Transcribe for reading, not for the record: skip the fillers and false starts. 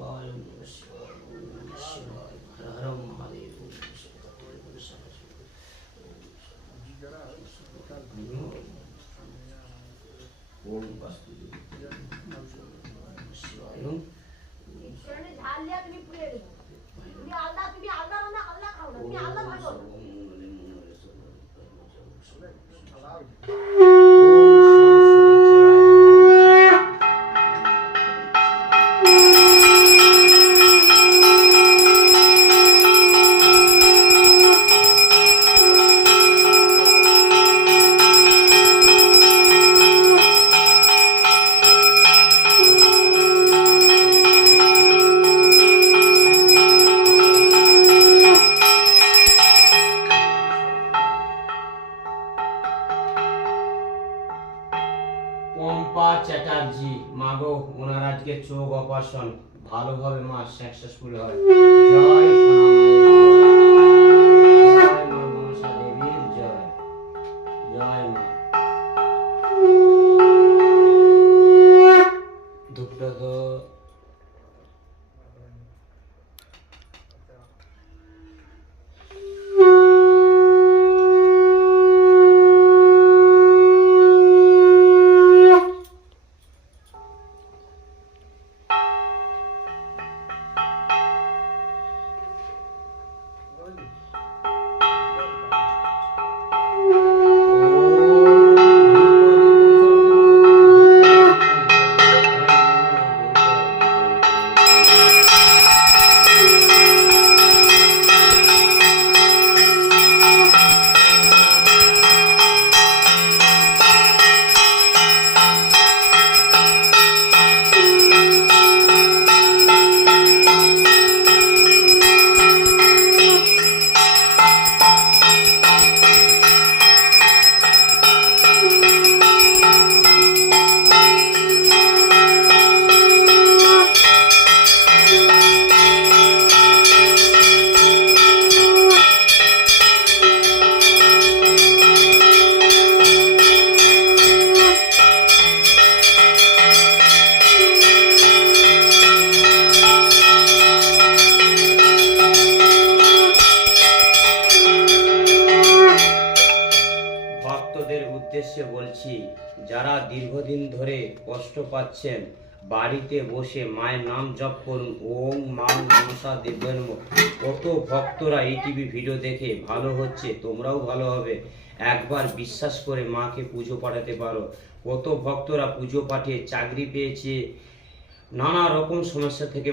শিবায় ওম নমঃ শিবায় ওম নমঃ শিবায় হর হর মহাদেব ওম নমঃ শিবায় ওম বাস্তু শিবায় ওম ঈশ্বরে ঝাল দিয়া তুমি পুড়ে দেবো তুমি আলাদা রান্না আলাদা খাও না তুমি আলাদা ভাই বলো পম্পা চ্যাটার্জি মাগো ওনার আজকে চোখ অপারেশন ভালোভাবে মা সাকসেসফুল হয় জয় সোনামায়ের জয় মা মনসা দেবীর জয় জয় মা ধূপটা তো ভক্তদের উদ্দেশ্যে বলছি যারা দীর্ঘদিন ধরে কষ্ট পাচ্ছেন বাড়িতে বসে মায়ের নাম জপ করুন ওম মা মনসা দেবের কত ভক্তরা এই টিভি ভিডিও দেখে ভালো হচ্ছে তোমরাও ভালো হবে একবার বিশ্বাস করে মাকে পুজো পাঠাতে পারো কত ভক্তরা পুজো পাঠিয়ে চাকরি পেয়েছে নানা রকম সমস্যা থেকে